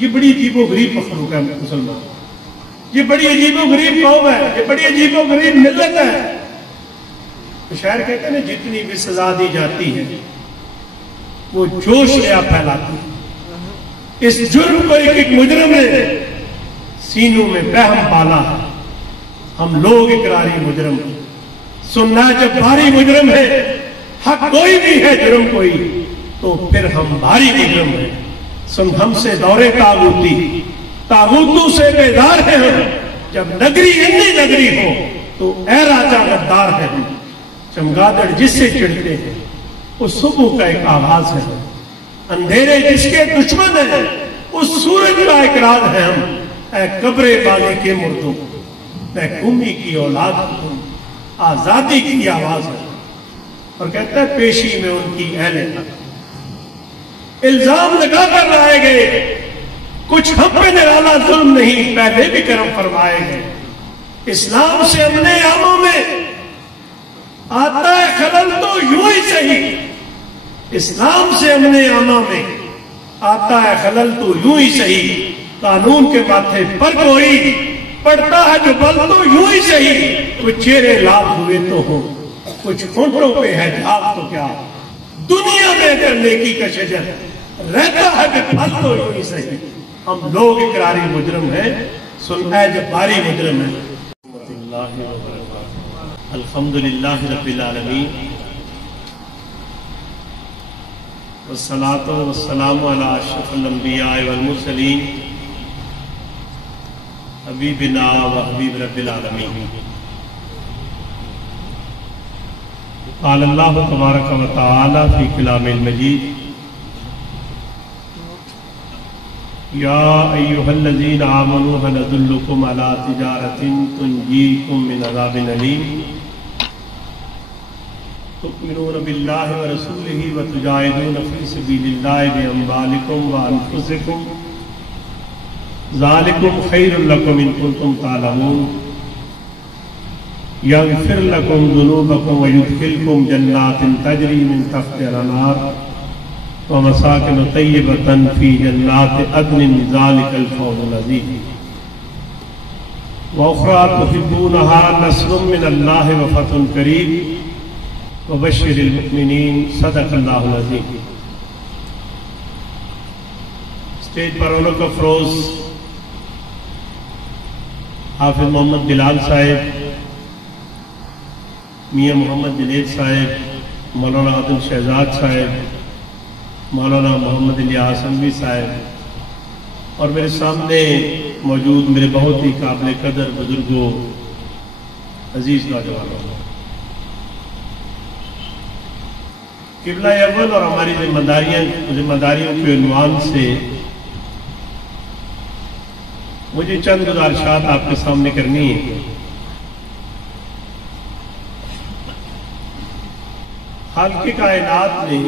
یہ بڑی عجیب و غریب مخلوق ہے مسلمان، یہ بڑی عجیب و غریب قوم ہے، یہ بڑی عجیب و غریب ملت ہے۔ تو شاعر کہتے ہیں نا جتنی بھی سزا دی جاتی ہے وہ جوش لیا پھیلاتی ہے۔ اس جرم کو ایک مجرم نے سینوں میں بہم پالا ہے۔ ہم لوگ اقراری مجرم ہیں، سننا جب بھاری مجرم ہے، حق کوئی بھی ہے جرم کوئی، تو پھر ہم بھاری مجرم ہیں۔ سن ہم سے دورے تاغوتی، تاغوتوں سے بیدار ہیں ہم، جب نگری انی نگری ہو تو اے راجہ غدار ہے ہم۔ چمگادڑ جس سے چڑھتے ہیں اس صبح کا ایک آغاز ہے، اندھیرے جس کے دشمن ہیں اس سورج کا اقرار ہے ہم۔ اے قبر بازی کے مردوں، میں قومی کی اولاد ہوں، آزادی کی آواز ہے۔ اور کہتا ہے پیشی میں ان کی اہل تک الزام لگا کر لائے گئے، کچھ ہم پہ نرالا ظلم نہیں، پہلے بھی کرم فرمائے گئے۔ اسلام سے اپنے عاموں میں آتا ہے خلل تو یوں ہی صحیح، اسلام سے اپنے عاموں میں آتا ہے خلل تو یوں ہی صحیح۔ قانون کے ماتھے پر کوئی پڑتا ہے جو بل تو یوں ہی صحیح، کچھ چہرے لال ہوئے تو ہو، کچھ ہونٹوں پہ ہے جھاگ تو کیا، دنیا میں اگر نیکی کا شجر رہتا ہے کہ پھل تو یوں ہی صحیح۔ ہم لوگ اقراری مجرم ہیں، سننا جب باری مجرم ہے۔ الحمدللہ رب العالمین والصلاة والسلام علی اشرف الانبیاء والمرسلین حبیبنا و حبیب رب العالمین۔ قال اللہ تبارک و تعالی فی کلام المجید یا ایھا الذین آمنوا هل ادلکم علی تجارۃ تنجیکم من عذاب الیم تؤمنون باللہ ورسولہ وتجاہدون فی سبیل اللہ باموالکم وانفسکم ذالکم خیر لکم ان کنتم تعلمون یغفر لکم ذنوبکم ویدخلکم جنات تجری من تحتہا الانہار ومساکن طیبۃ فی جنات عدن ذالک الفوز العظیم واخری تحبونها نصر من اللہ وفتح قریب وبشر المؤمنین صدق اللہ العظیم۔ اسٹیج پر رونق افروز حافظ محمد بلال صاحب، میاں محمد جنید صاحب، مولانا عادل شہزاد صاحب، مولانا محمد الیاس انوی صاحب، اور میرے سامنے موجود میرے بہت ہی قابل قدر بزرگوں، عزیز نوجوانوں، قبلہ اول اور ہماری ذمہ داریوں کے عنوان سے مجھے چند گزارشات آپ کے سامنے کرنی ہے۔ خالق کائنات نے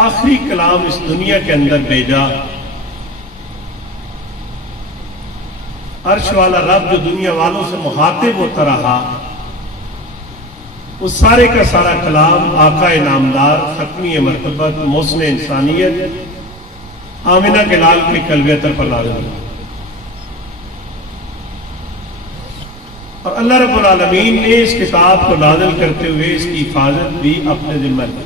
آخری کلام اس دنیا کے اندر بھیجا، عرش والا رب جو دنیا والوں سے مخاطب ہوتا رہا، اس سارے کا سارا کلام آقا نامدار، ختمی مرتبت، محسن انسانیت، آمنہ کے لال کے قلب اطہر پر نازل ہوا۔ اور اللہ رب العالمین نے اس کتاب کو نازل کرتے ہوئے اس کی حفاظت بھی اپنے ذمہ لی۔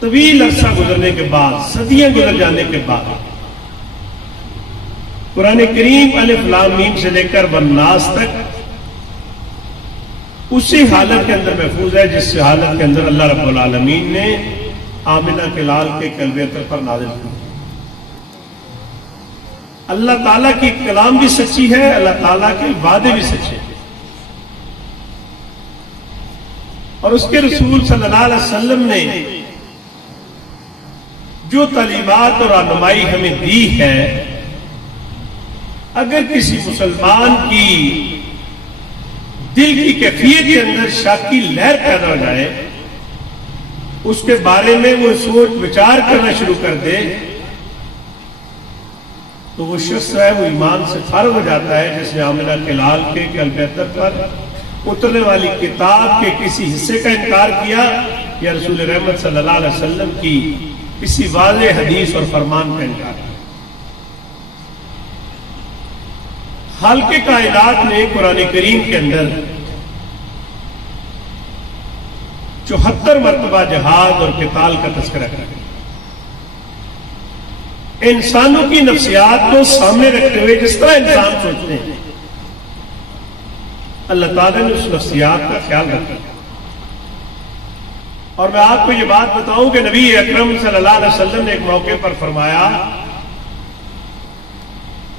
طویل عرصہ گزرنے کے بعد، صدیاں گزر جانے کے بعد، قرآن کریم الف لام میم سے لے کر والناس تک اسی حالت کے اندر محفوظ ہے جس حالت کے اندر اللہ رب العالمین نے آمنہ کے لال کے قلب اطہر پر نازل کیا۔ اللہ تعالیٰ کی کلام بھی سچی ہے، اللہ تعالیٰ کے وعدے بھی سچے ہیں، اور اس کے رسول صلی اللہ علیہ وسلم نے جو تعلیمات اور رہنمائی ہمیں دی ہے، اگر کسی مسلمان کی دل کی کیفیت کے اندر شک کی لہر پیدا ہو جائے، اس کے بارے میں وہ سوچ وچار کرنا شروع کر دے، تو وہ شخص ہے وہ ایمان سے فارغ ہو جاتا ہے، جس نے آمنہ کے لال کے قلب اطہر پر اترنے والی کتاب کے کسی حصے کا انکار کیا یا رسول رحمت صلی اللہ علیہ وسلم کی کسی واضح حدیث اور فرمان کا انکار کیا؟ خالق کائنات نے قرآن کریم کے اندر 74 مرتبہ جہاد اور قتال کا تذکرہ کیا. انسانوں کی نفسیات کو سامنے رکھتے ہوئے جس طرح انسان سوچتے ہیں اللہ تعالیٰ نے اس نفسیات کا خیال رکھا. اور میں آپ کو یہ بات بتاؤں کہ نبی اکرم صلی اللہ علیہ وسلم نے ایک موقع پر فرمایا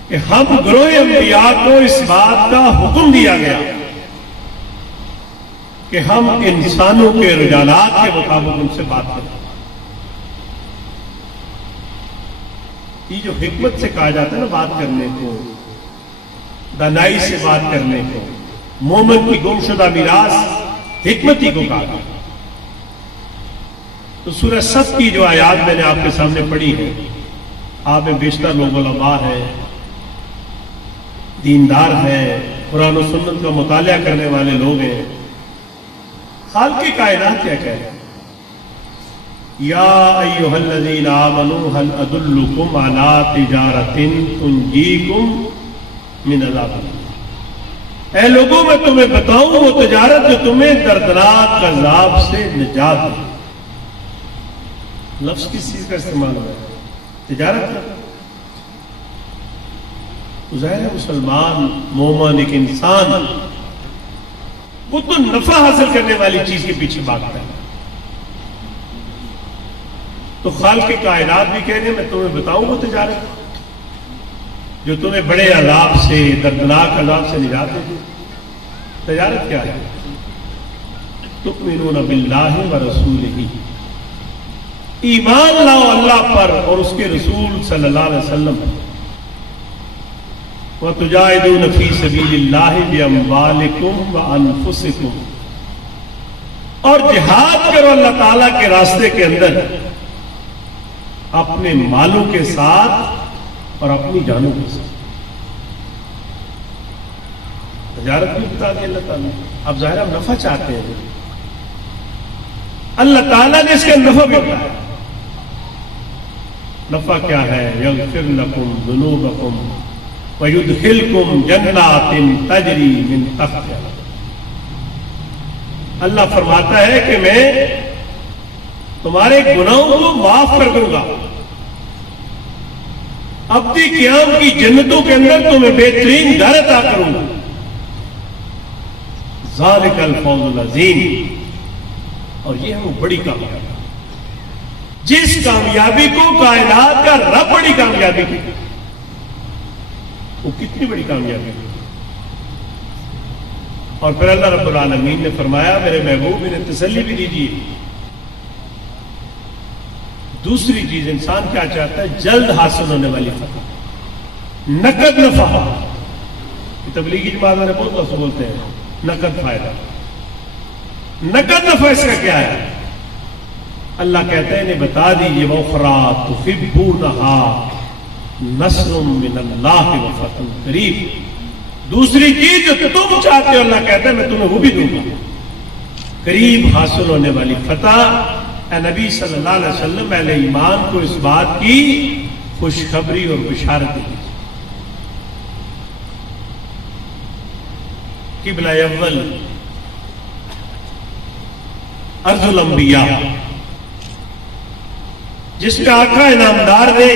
کہ ہم گروہ انبیاء کو اس بات کا حکم دیا گیا کہ ہم انسانوں کے رجحانات کے مطابق ان سے بات کریں. یہ جو حکمت سے کہا جاتا ہے نا بات کرنے کو، دانائی سے بات کرنے کو، مومن کی گمشدہ میراث حکمت ہی کو کہا گیا. تو سورہ صف کی جو آیات میں نے آپ کے سامنے پڑھی ہے، آپ میں بیشتر لوگ علماء ہیں، دیندار ہیں، قرآن و سنت کا مطالعہ کرنے والے لوگ ہیں. خالق کائنات کیا کہہ رہے ہیں؟ یا ایھا الذین آمنوا هل ادلکم علی تجارۃ تنجیکم من عذاب الیم. اے لوگوں میں تمہیں بتاؤں وہ تجارت جو تمہیں دردناک عذاب سے نجات دے. لفظ کس چیز کا استعمال ہوا ہے؟ تجارت کا. ظاہر ہے مسلمان مومن ایک انسان وہ تو نفع حاصل کرنے والی چیز کے پیچھے بھاگتا ہے. تو خالق کائنات بھی کہہ رہے ہیں میں تمہیں بتاؤں وہ تجارت جو تمہیں بڑے عذاب سے، دردناک عذاب سے نجات دے. تجارت کیا ہے؟ تؤمنون باللہ ورسولہ، ایمان لاؤ اللہ پر اور اس کے رسول صلی اللہ علیہ وسلم. وَتُجَاهِدُونَ فِي سَبِيلِ اللَّهِ بِأَمْوَالِكُمْ وَأَنفُسِكُمْ، اور جہاد کرو اللہ تعالیٰ کے راستے کے اندر اپنے مالوں کے ساتھ اور اپنی جانوں کے ساتھ. تجارت بھی بتا دی اللہ تعالیٰ. اب ظاہر ہم نفع چاہتے ہیں، اللہ تعالیٰ نے اس کا نفع بھی بتایا. نفع کیا ہے؟ یغفر لکم ذنوبکم وَيُدْخِلْكُمْ جَنَّاتٍ تَجْرِي مِنْ تَحْتِهَا. اللہ فرماتا ہے کہ میں تمہارے گناہوں کو معاف کر دوں گا، ابدی قیام کی جنتوں کے اندر تمہیں بہترین گھر عطا کروں گا. ذَلِكَ الْفَوْزُ الْعَظِيمُ. اور یہ ہے وہ بڑی کامیابی، جس کامیابی کو کائنات کا رب بڑی کامیابی کی. وہ کتنی بڑی کامیابی ہے. اور پھر اللہ رب العالمین نے فرمایا میرے محبوب انہیں تسلی بھی دیجیے. دوسری چیز انسان کیا چاہتا ہے؟ جلد حاصل ہونے والی فتح، نقد نفع. تبلیغی جماعت والے بہت لفظ بولتے ہیں نقد فائدہ. نقد نفع اس کا کیا ہے؟ اللہ کہتے ہیں انہیں بتا دیجیے وَأُخْرَىٰ تُحِبُّونَهَا نصر من اللہ وفتح قریب. دوسری چیز جو تم چاہتے ہو اللہ کہتا ہے میں تمہیں وہ بھی دوں گا، قریب حاصل ہونے والی فتح. اے نبی صلی اللہ علیہ وسلم اہل ایمان کو اس بات کی خوشخبری اور بشارت دی. قبلہ اول ارض الانبیاء، جس کا آقا انعامدار نے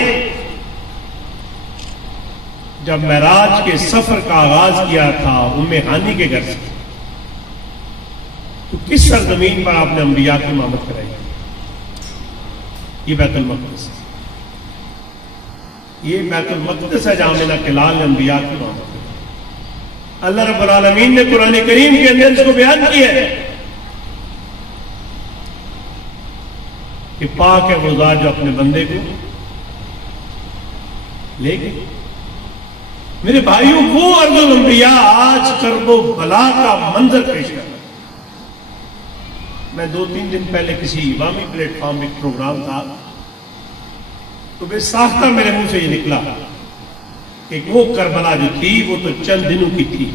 جب معراج کے سفر کا آغاز کیا تھا ام ہانی کے گھر سے، تو کس سرزمین پر آپ نے انبیاء کی امامت کرائی؟ یہ بیت المقدس. یہ بیت المقدس ہے جہاں امینہ کلال نے انبیاء کی امامت کرائی. اللہ رب العالمین نے قرآن کریم کے اندر اس کو بیان کیا ہے کہ پاک ہے وہ ذات جو اپنے بندے کو لے گئے. میرے بھائیوں وہ ارض الانبیاء آج کرب و بلا کا منظر پیش کر رہا. میں 2-3 دن پہلے کسی عوامی پلیٹ فارم میں ایک پروگرام تھا تو بے ساختہ میرے منہ سے یہ نکلا کہ وہ کربلا جو تھی وہ تو چند دنوں کی تھی.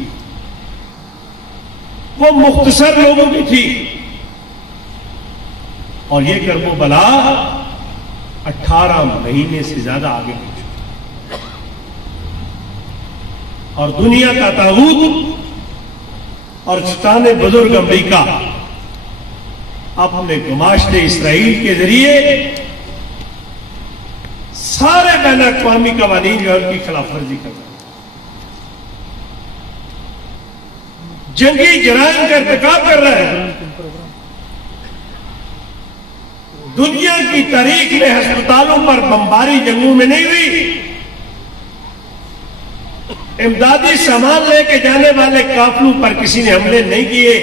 وہ مختصر لوگوں کی تھی، اور یہ کرب و بلا 18 مہینے سے زیادہ آگے پہنچ، اور دنیا کا طاغوت اور شیطان بزرگ امریکہ اپنے گماشتے اسرائیل کے ذریعے سارے بین الاقوامی قوانین جو ان کی خلاف ورزی کر رہے ہیں، جنگی جرائم کا ارتکاب کر رہے ہیں۔ دنیا کی تاریخ میں ہسپتالوں پر بمباری جنگوں میں نہیں ہوئی، امدادی سامان لے کے جانے والے قافلوں پر کسی نے حملے نہیں کیے،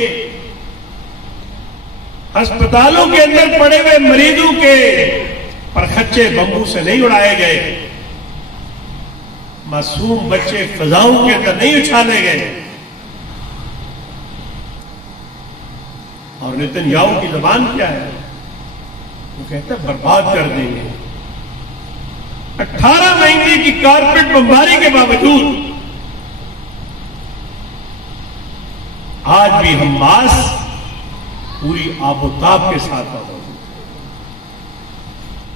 ہسپتالوں کے اندر پڑے ہوئے مریضوں کے پرخچے بمبوں سے نہیں اڑائے گئے، معصوم بچے فضاؤں کے اندر نہیں اچھالے گئے، اور نتن یاہو کی زبان کیا ہے؟ وہ کہتا ہے برباد کر دیں گے۔ 18 مہینے کی کارپیٹ بمباری کے باوجود آج بھی حماس پوری آب و تاب کے ساتھ موجود ہے۔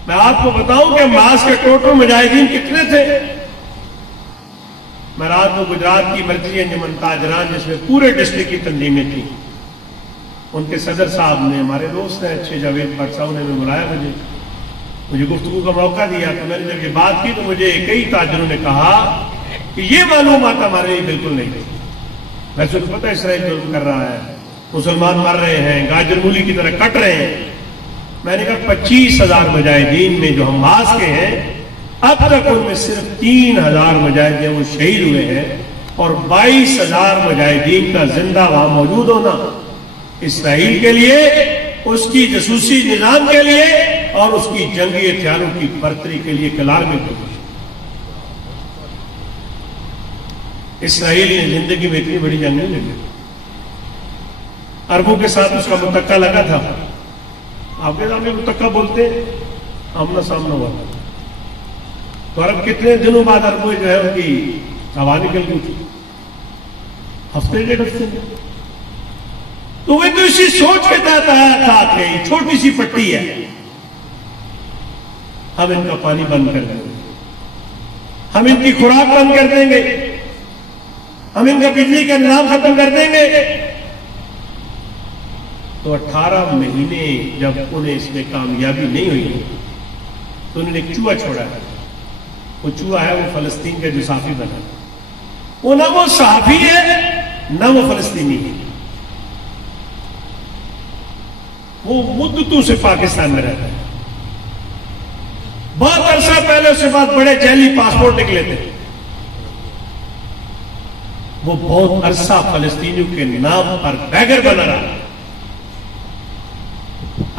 میں آپ کو بتاؤں کہ حماس کے ٹوٹل مجاہدین کتنے تھے؟ میں رات کو گجرات کی مرکزی انجمن تاجران، جس میں پورے ڈسٹرکٹ کی تنظیمیں تھیں، ان کے صدر صاحب نے، ہمارے دوست ہیں اچھے جاوید بٹ صاحب نے بلایا، مجھے گفتگو کا موقع دیا، تو میں نے جب یہ بات کی تو مجھے کئی تاجروں نے کہا کہ یہ معلومات ہمارے لیے بالکل نہیں تھی۔ ویسے تو پتہ اسرائیل ظلم کر رہا ہے، مسلمان مر رہے ہیں، گاجر مولی کی طرح کٹ رہے ہیں۔ میں نے کہا 25,000 مجاہدین میں جو حماس کے ہیں، اب تک ان میں صرف 3,000 مجاہدین وہ شہید ہوئے ہیں، اور 22,000 مجاہدین کا زندہ وہاں موجود ہونا اسرائیل کے لیے، اس کی جاسوسی نظام کے لیے اور اس کی جنگی ہتھیاروں کی برتری کے لیے کلار میں کوشش۔ اسرائیل نے زندگی میں اتنی بڑی جنگ نہیں لڑی، عربوں کے ساتھ اس کا متقع لگا تھا، آپ کے سامنے متقع بولتے ہیں، آمنا سامنا ہوا، تو عرب کتنے دنوں بعد عربوں جو ہے ان کی ہوا نکل گئی تھی، ہفتے ڈیڑھ ہفتے میں۔ تو وہ تو اسی سوچ کے تحت آیا تھا کہ چھوٹی سی پٹی ہے، ہم ان کا پانی بند کر دیں گے، ہم ان کی خوراک بند کر دیں گے، ہم ان کا بجلی کا نظام ختم کر دیں گے۔ تو 18 مہینے جب انہیں اس میں کامیابی نہیں ہوئی تو انہوں نے ایک چوہا چھوڑا ہے، وہ چوہا ہے وہ فلسطین کا جو صحافی بنا، وہ نہ وہ صحافی ہے نہ وہ فلسطینی ہے، وہ مدتوں سے پاکستان میں رہتا ہے، بہت عرصہ پہلے اس کے بعد بڑے جعلی پاسپورٹ نکلے تھے، وہ بہت عرصہ فلسطینیوں کے نام پر بیگر بنا رہا۔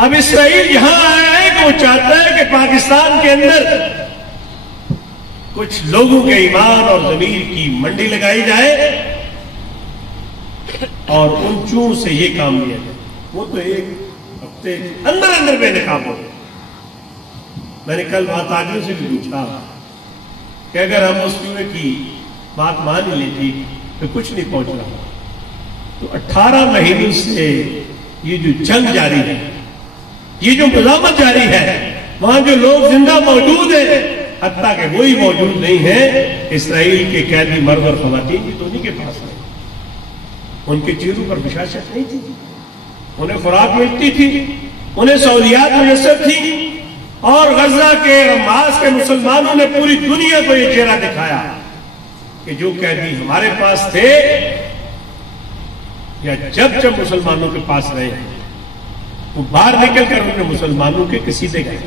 اب اسرائیل یہاں آیا ہے کہ وہ چاہتا ہے کہ پاکستان کے اندر کچھ لوگوں کے ایمان اور ضمیر کی منڈی لگائی جائے اور ان چون سے یہ کام لیا جائے۔ وہ تو ایک ہفتے اندر بے نقاب ہو گئے۔ میں نے کل بات آدمیوں سے بھی پوچھا کہ اگر ہم اس چوہے کی بات مان ہی لیتی تو کچھ نہیں پہنچ رہا۔ تو 18 مہینوں سے یہ جو جنگ جاری ہے، یہ جو مزاحمت جاری ہے، وہاں جو لوگ زندہ موجود ہیں، حتیٰ کہ وہی موجود نہیں ہے اسرائیل کے قیدی مرد اور خواتین کی تو انہیں کے پاس ہے، ان کے چہروں پر بشاشت نہیں تھی، انہیں خوراک ملتی تھی، انہیں سہولیات میسر تھی، اور غزہ کے حماس کے مسلمانوں نے پوری دنیا کو یہ چہرہ دکھایا کہ جو قیدی ہمارے پاس تھے یا جب مسلمانوں کے پاس رہے ہیں، وہ باہر نکل کر ان مسلمانوں کے قصیدے گئے۔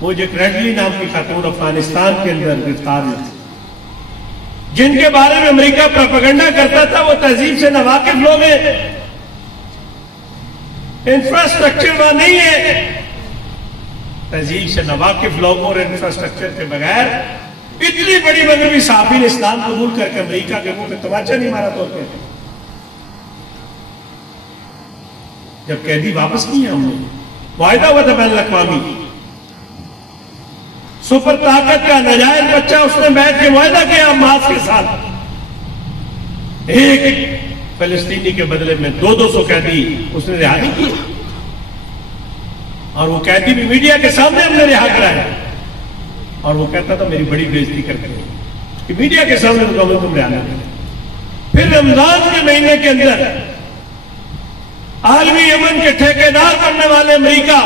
وہ جو کریڈلی نام کی خاتون افغانستان کے اندر گرفتار ہوئی تھی، جن کے بارے میں امریکہ پروپیگنڈا کرتا تھا، وہ تہذیب سے ناواقف لوگ ہیں، انفراسٹرکچر وہاں نہیں ہے، تہذیب سے ناواقف لوگوں اور انفراسٹرکچر کے بغیر اتنی بڑی مغربی صحافی نے اسلام قبول کر کے امریکہ کے منہ پہ تماچا نہیں مارا تو کہتے۔ جب قیدی واپس کیے ہم نے، معاہدہ ہوا تھا بین الاقوامی، سپر طاقت کا ناجائز بچہ اس نے بیٹھ کے معاہدہ کیا حماس کے ساتھ، ایک فلسطینی کے بدلے میں 200 قیدی اس نے رہا نہیں کیے، اور وہ قیدی بھی میڈیا کے سامنے ہم نے رہا کرایا، اور وہ کہتا تھا میری بڑی بےزتی کرتے ہیں کہ میڈیا کے سامنے تم رہا نہ کریں۔ پھر رمضان کے مہینے کے اندر عالمی امن کے ٹھیکیدار کرنے والے امریکہ،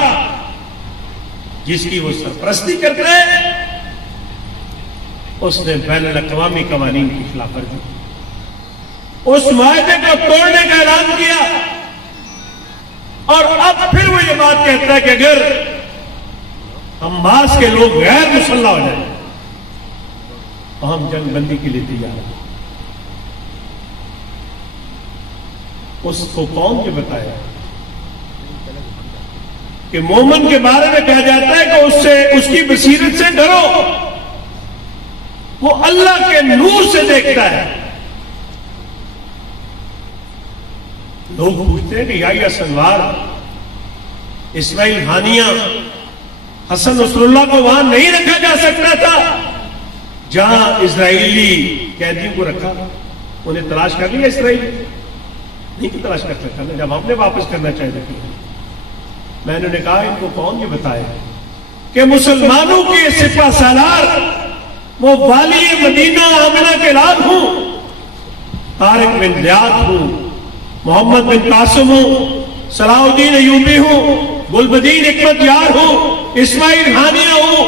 جس کی وہ سرپرستی کرتے ہیں، اس نے بین الاقوامی قوانین کی خلاف ورزی کی، اس معاہدے کو توڑنے کا اعلان کیا، اور اب پھر وہ یہ بات کہتا ہے کہ اگر حماس کے لوگ غیر مسلح ہو جائیں تو ہم جنگ بندی کے لیے تیار ہیں۔ اس کو کون یہ بتایا کہ مومن کے بارے میں کہا جاتا ہے کہ اس کی بصیرت سے ڈرو، وہ اللہ کے نور سے دیکھتا ہے۔ لوگ پوچھتے ہیں کہ یحییٰ سنوار، اسماعیل ہانیہ، حسن نصر اللہ کو وہاں نہیں رکھا جا سکتا تھا جہاں اسرائیلی قیدیوں کو رکھا، انہیں تلاش کر لیا اسرائیل نہیں تلاش کر سکتا نا، جب ہم نے واپس کرنا چاہیے۔ میں نے کہا ان کو کون یہ بتائے کہ مسلمانوں کے سپہ سالار وہ والی مدینہ آمنہ کے لال ہوں، طارق بن زیاد ہوں، محمد بن قاسم ہوں، صلاح الدین ایوبی ہوں، گلبدین حکمت یار ہوں، اسماعیل ہانیہ ہوں،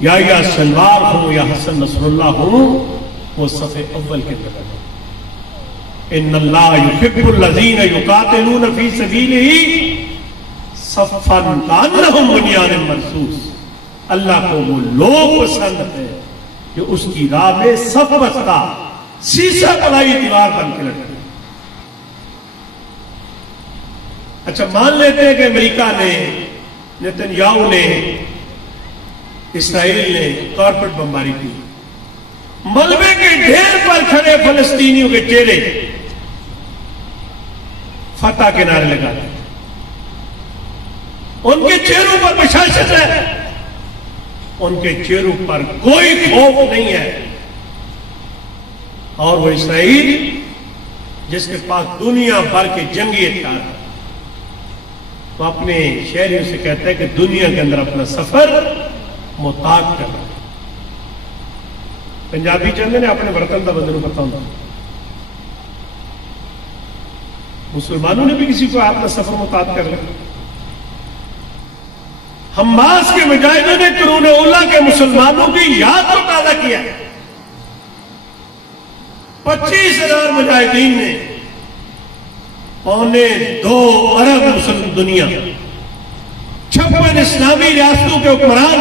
یا سنوار ہوں، یا حسن نصر اللہ ہوں، وہ صف اول کے طرف۔ ان اللہ یحب الذین یقاتلون فی سبیلہ صفا کانہم بنیان مرصوص۔ اللہ کو وہ لوگ پسند ہے جو اس کی راہ میں صف بستا سیسا پلائی دیوار بن کے لڑتے۔ اچھا مان لیتے ہیں کہ امریکہ نے، نتنیاہو نے، اسرائیل نے کارپٹ بمباری کی، ملبے کے ڈھیر پر کھڑے فلسطینیوں کے چہرے فتح کے نعرے لگاتے ہیں، ان کے چہروں پر بشاشت ہے، ان کے چہروں پر کوئی خوف نہیں ہے، اور وہ اسرائیل جس کے پاس دنیا بھر کے جنگی ہتھیار ہیں، تو اپنے شہریوں سے کہتا ہے کہ دنیا کے اندر اپنا سفر محتاط کرنا۔ پنجابی چندے نے اپنے برتن کا بندر پتا ہوں، مسلمانوں نے بھی کسی کو اپنا سفر محتاط کر لیا۔ حماس کے مجاہدوں نے قرون اولا کے مسلمانوں کی یاد کو تازہ کیا، 25,000 مجاہدین نے 2.25 ارب مسلم دنیا، 56 اسلامی ریاستوں کے حکمران،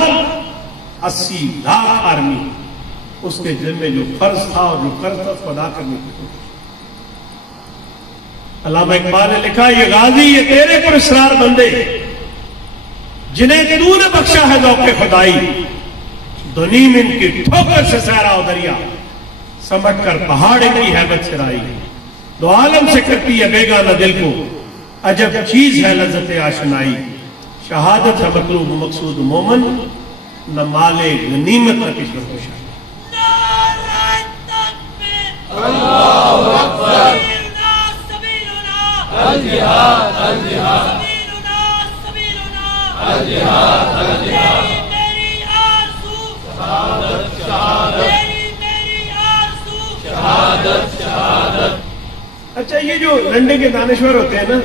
80 لاکھ آرمی، اس کے ذمے جو فرض تھا اور جو فرض تھا اس کو ادا کرنے کی کوشش۔ علامہ اقبال نے لکھا یہ غازی یہ تیرے پر اسرار بندے جنہیں تو نے بخشا ہے ذوق خدائی، دنیم ان کی ٹھوکر سے سہرا و دریا سمٹ کر پہاڑ کی ہیبت سے رائی، دو عالم سے کرتی ہے بیگانہ دل کو عجب چیز ہے لذت آشنائی، شہادت ہے مطلوب مقصود مومن نہ مال غنیمت نہ کشمت خوشائی۔ اللہ اکبر، الجہاد الجہاد الجہاد الجہاد، میری آرزو شہادت شہادت، میری آرزو شہادت شہادت۔ اچھا یہ جو لنڈن کے دانشور ہوتے ہیں نا،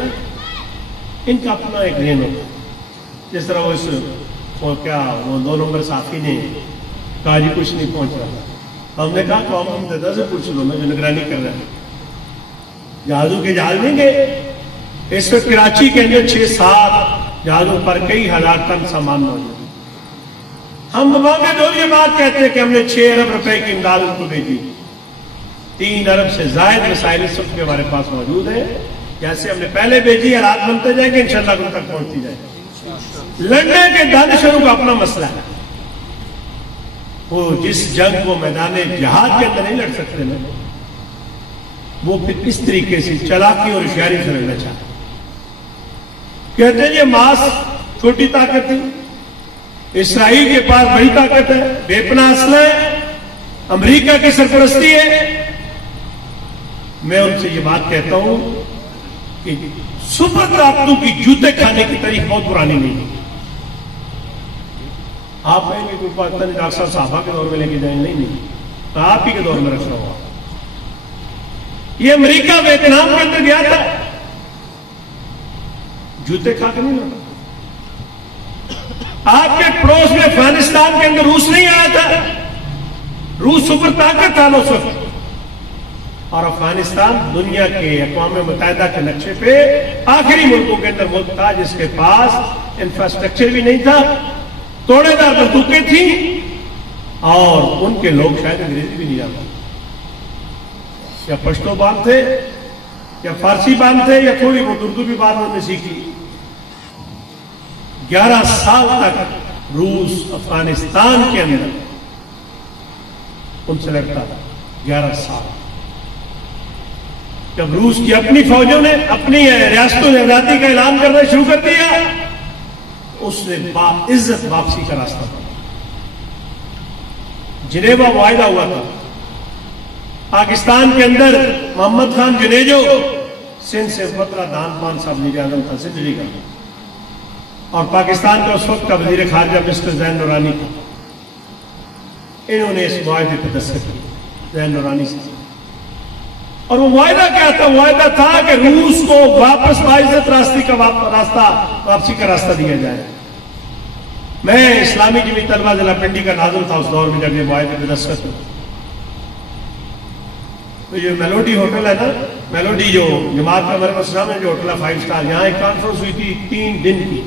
ان کا اپنا ایک ذہن ہوتا ہے، جس طرح وہ 2 نمبر صحافی نے کہا جی کچھ نہیں پہنچ رہا، ہم نے کہا قوم متحدہ سے پوچھ لو نا جو نگرانی کر رہے ہیں، جہازوں کے جہاز نہیں گئے، اس وقت کراچی کے اندر 6-7 جہازوں پر کئی ہزار ٹن سامان موجود ہے۔ ہم مواقع دور یہ بات کہتے ہیں کہ ہم نے 6 ارب روپے کی امداد ان کو بھیجی، 3 ارب سے زائد وسائل اس وقت ہمارے پاس موجود ہیں، جیسے ہم نے پہلے بھیجی، حالات بنتے جائیں گے انشاءاللہ ان تک پہنچتی جائے گی۔ لڑنے کے دانشوروں کا اپنا مسئلہ ہے، وہ جس جنگ کو میدان جہاد کے اندر نہیں لڑ سکتے نا، وہ پھر اس طریقے سے چلاکی اور ہوشیاری سے لڑنا چاہتے ہیں۔ کہتے ہیں یہ ماس چھوٹی طاقت ہے، اسرائیل کے پاس بڑی طاقت ہے، بے پناہ اسلحہ ہے، امریکہ کی سرپرستی ہے، میں ان سے یہ بات کہتا ہوں کہ سپر طاقتوں کی جوتے کھانے کی تاریخ بہت پرانی نہیں ہے. آپ کہیں گے کوئی پاکستانی ڈاکٹر صاحب صحابہ کے دور میں لے کے جائیں, نہیں, آپ ہی کے دور میں رکھ رہا ہوا. یہ امریکہ ویتنام کے اندر گیا تھا, جوتے کھا کے نہیں لڑا. آپ کے پڑوس میں افغانستان کے اندر روس نہیں آیا تھا, روس سپر طاقت تھا اس وقت, اور افغانستان دنیا کے اقوام متحدہ کے نقشے پہ آخری ملکوں کے اندر ملک تھا جس کے پاس انفراسٹرکچر بھی نہیں تھا, توڑے دار بندوقیں تھیں, اور ان کے لوگ شاید انگریزی بھی نہیں جانتے, یا پشتو بات تھے یا فارسی بات تھے یا تھوڑی بہت اردو بھی بات انہوں نے سیکھی. 11 سال تک روس افغانستان کے اندر ان سے لڑتا تھا. 11 سال. جب روس کی اپنی فوجوں نے اپنی ریاستوں نے آزادی کا اعلان کرنا شروع کر دیا, اس نے باعزت واپسی کا راستہ پڑا. جنیوا معاہدہ ہوا تھا پاکستان کے اندر, محمد خان جنیجو سندھ سے بطرہ دان پان صاحب وزیر اعظم تھا سندھ کا, اور پاکستان کا اس وقت کا وزیر خارجہ مسٹر زین نورانی تھا. انہوں نے اس معاہدے پہ دستخط کی زین نورانی سے, اور وہ معاہدہ کیا تھا؟ معاہدہ تھا کہ روس کو واپس باعزت واپسی کا راستہ دیا جائے. میں اسلامی جمعیت طلبہ ضلع پنڈی کا ناظر تھا اس دور میں جب یہ معاہدے پہ دستخط ہوا. تو یہ میلوڈی ہوٹل ہے نا, میلوڈی جو جماعت کا ہمارے مسلم ہے جو ہوٹل ہے 5 اسٹار, یہاں ایک کانفرنس ہوئی تھی 3 دن کی.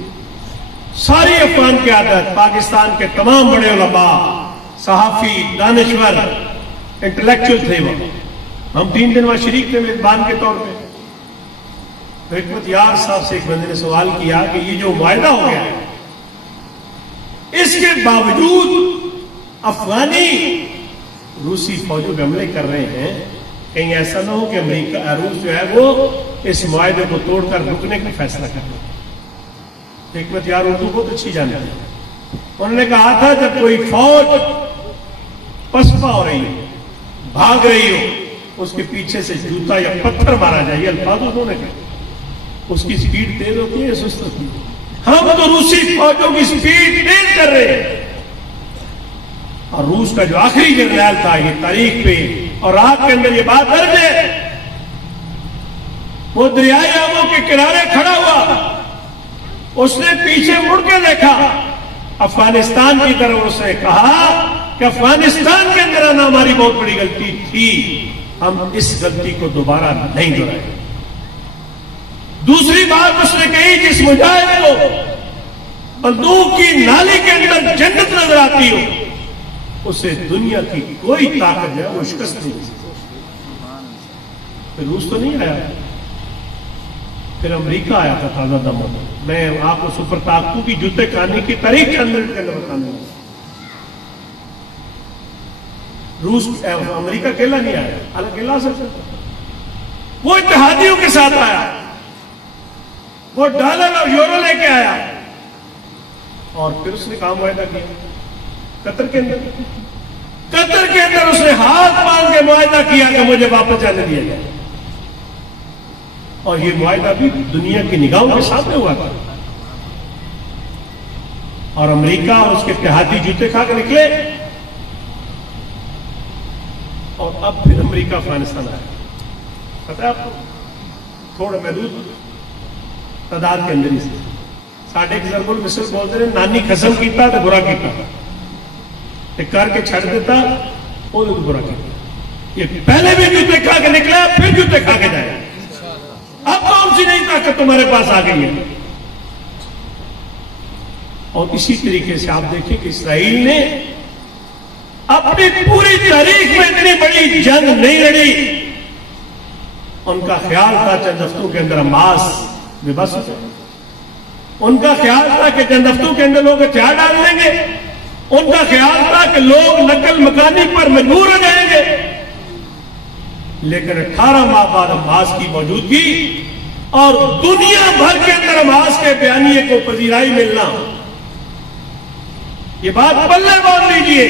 ساری افغان قیادت, پاکستان کے تمام بڑے علماء, صحافی, دانشور, انٹلیکچوئل تھے وہ. ہم 3 دن وہاں شریک تھے میزبان کے طور پہ. حکمت یار صاحب سے ایک بندے نے سوال کیا کہ یہ جو معاہدہ ہو گیا ہے, اس کے باوجود افغانی روسی فوجوں پہ حملے کر رہے ہیں, کہیں ایسا نہ ہو کہ امریکہ روس جو ہے وہ اس معاہدے کو توڑ کر رکنے کا فیصلہ کر لے. حکمت یار اردو بہت اچھی جانتے ہیں. انہوں نے کہا تھا جب کوئی فوج پسپا ہو رہی ہے, بھاگ رہی ہو, اس کے پیچھے سے جوتا یا پتھر مارا جائے, یہ الفاظ انہوں نے کہا. اس کی سپیڈ تیز ہوتی ہے, سست ہوتی ہے. ہم تو روسی فوجوں کی سپیڈ تیز کر رہے ہیں. اور روس کا جو آخری جنرل تھا یہ تاریخ پہ اور رات کے اندر یہ بات درج ہے, وہ دریائے آمو کے کنارے کھڑا ہوا, اس نے پیچھے مڑ کے دیکھا افغانستان کی طرف, اس نے کہا کہ افغانستان کے اندر آنا ہماری بہت بڑی غلطی تھی, ہم اس غلطی کو دوبارہ نہیں دہرائیں گے. دوسری بات اس نے کہی, جس مجاہد کو بندوق کی نالی کے اندر جنت نظر آتی ہو اسے دنیا کی کوئی طاقت ہے وہ شکست نہیں دے سکتی. پھر روس تو نہیں آیا, پھر امریکہ آیا تھا تازہ دم. میں آپ کو سپر طاقتوں کی جوتے کھانے کی تاریخ چند منٹ کے اندر بتانے لگا. روس امریکہ اکیلا نہیں آیا, اکیلا آ سکتا, وہ اتحادیوں کے ساتھ آیا, وہ ڈالر اور یورو لے کے آیا, اور پھر اس نے کام معاہدہ کیا قطر کے اندر. قطر کے اندر اس نے ہاتھ باندھ کے معاہدہ کیا کہ مجھے واپس جانے دیا جائے, اور یہ معاہدہ بھی دنیا کی نگاہوں کے سامنے ہوا تھا. اور امریکہ اور اس کے اتحادی جوتے کھا کے نکلے, اور اب پھر امریکہ افغانستان آیا. پتہ ہے آپ کو, تھوڑا محدود تعداد کے اندر ہی سے. ساڈے ایک ضرب المثل بولتے ہیں, نانی قسم کیتا تو برا کیتا, کر کے چھڑ دیتا وہ تو برا کیتا. یہ پہلے بھی جوتے کھا کے نکلا, پھر جوتے کھا کے جائے. اب کون سی نئی طاقت تمہارے پاس آ گئی ہے. اور اسی طریقے سے آپ دیکھیں کہ اسرائیل نے اپنی پوری تاریخ میں اتنی بڑی جنگ نہیں لڑی. ان کا خیال تھا چند ہفتوں کے اندر حماس بے بس ہو جائے. ان کا خیال تھا کہ چند ہفتوں کے اندر لوگ ہتھیار ڈال دیں گے. ان کا خیال تھا کہ لوگ نقل مکانی پر مجبور ہو جائیں گے. لیکن 18 ماہ بعد حماس کی موجودگی اور دنیا بھر کے اندر حماس کے بیانیے کو پذیرائی ملنا, یہ بات پلے باندھ لیجیے.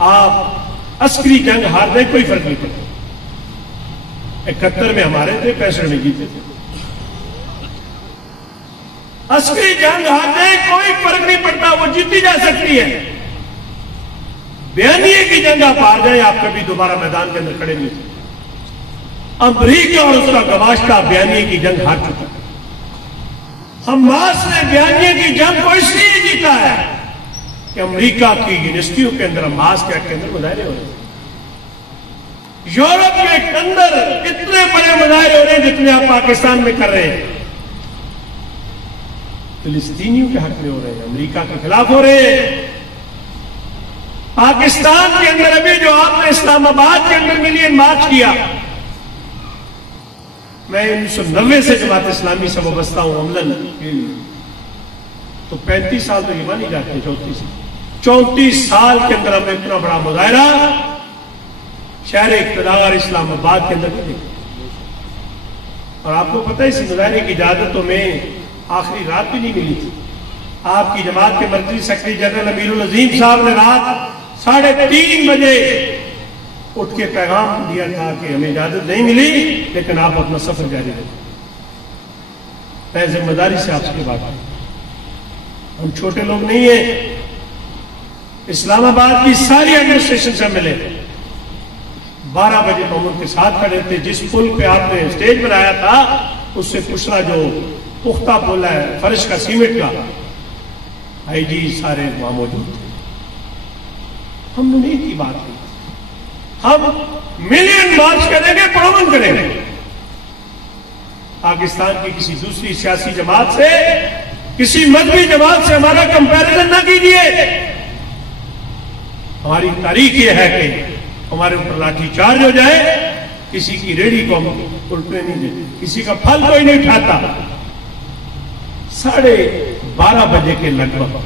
آپ عسکری جنگ ہار دیں, کوئی فرق نہیں پڑتا. 71 میں ہمارے تھے، 65 میں جیتے تھے. عسکری جنگ ہارنے کوئی فرق نہیں پڑتا، وہ جیتی جا سکتی ہے. بیانیے کی جنگ آپ ہار جائیں، آپ کبھی دوبارہ میدان کے اندر کھڑے نہیں تھے. امریکہ اور اس کا گواشتہ بیانیے کی جنگ ہار چکا. حماس نے بیانیے کی جنگ کو اس لیے جیتا ہے کہ امریکہ کی یونیورسٹیوں کے اندر حماس کے حق کے اندر مظاہرے ہو رہے ہیں. یورپ کے اندر اتنے بڑے مظاہرے ہو رہے ہیں جتنے آپ پاکستان میں کر رہے ہیں. فلسطینیوں کے حق میں ہو رہے ہیں، امریکہ کے خلاف ہو رہے ہیں. پاکستان کے اندر ابھی جو آپ نے اسلام آباد کے اندر ملین مارچ کیا، میں 1990 سے جماعت اسلامی سے وابستہ ہوں عملاً، تو 35 سال تو یہ مانی جاتے ہیں. 34 سال کے اندر ہم نے اتنا بڑا مظاہرہ شہر اقتدار اسلام آباد کے اندر بھی دیکھا. اور آپ کو پتہ ہے اس مظاہرے کی اجازتوں میں آخری رات بھی نہیں ملی تھی. آپ کی جماعت کے مرکزی سیکرٹری جنرل امیر العظیم صاحب نے رات 3:30 بجے اٹھ کے پیغام دیا تھا کہ ہمیں اجازت نہیں ملی، لیکن آپ اپنا سفر جاری رکھیں. میں ذمہ داری سے آپ سے بات کروں، ہم چھوٹے لوگ نہیں ہیں. اسلام آباد کی ساری ایڈمنسٹریشن سے ملے، 12 بجے ہم ان کے ساتھ کھڑے تھے. جس پل پہ آپ نے اسٹیج بنایا تھا اس سے پچھلا جو پختہ پل ہے فرش کا، سیمنٹ کا، آئی جی سارے وہاں موجود تھے. ہم نے نہیں کی بات کی، ہم ملین مارچ کریں گے، پرامن کریں گے. پاکستان کی کسی دوسری سیاسی جماعت سے، کسی مذہبی جماعت سے ہمارا کمپیریزن نہ کیجیے. ہماری تاریخ یہ ہے کہ ہمارے اوپر لاٹھی چارج ہو جائے، کسی کی ریڑھی کو ہم الٹنے نہیں دیتے، کسی کا پھل کوئی نہیں اٹھاتا. 12:30 بجے کے لگ بھگ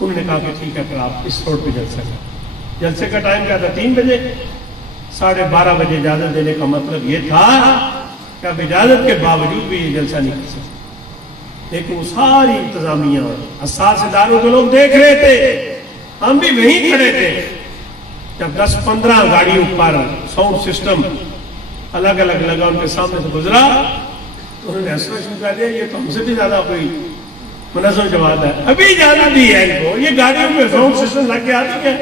انہوں نے کہا کہ ٹھیک ہے پھر آپ اس روڈ پہ جلسہ کریں. جلسے کا ٹائم کیا تھا؟ 3 بجے. 12:30 بجے اجازت دینے کا مطلب یہ تھا کہ اب اجازت کے باوجود بھی یہ جلسہ نہیں کر سکتے. لیکن وہ ساری انتظامیہ حساس اداروں کے لوگ دیکھ رہے تھے، ہم بھی وہیں کھڑے تھے. جب 10-15 گاڑیوں پر ساؤنڈ سسٹم الگ الگ لگا، ان کے سامنے سے گزرا تو انہوں نے ہنسنا شروع کر دیا، یہ تو ہم سے بھی زیادہ کوئی منظم جماعت ہے. ابھی اجازت دی ہے ان کو، یہ گاڑیوں میں ساؤنڈ سسٹم لگ کے آتی ہے.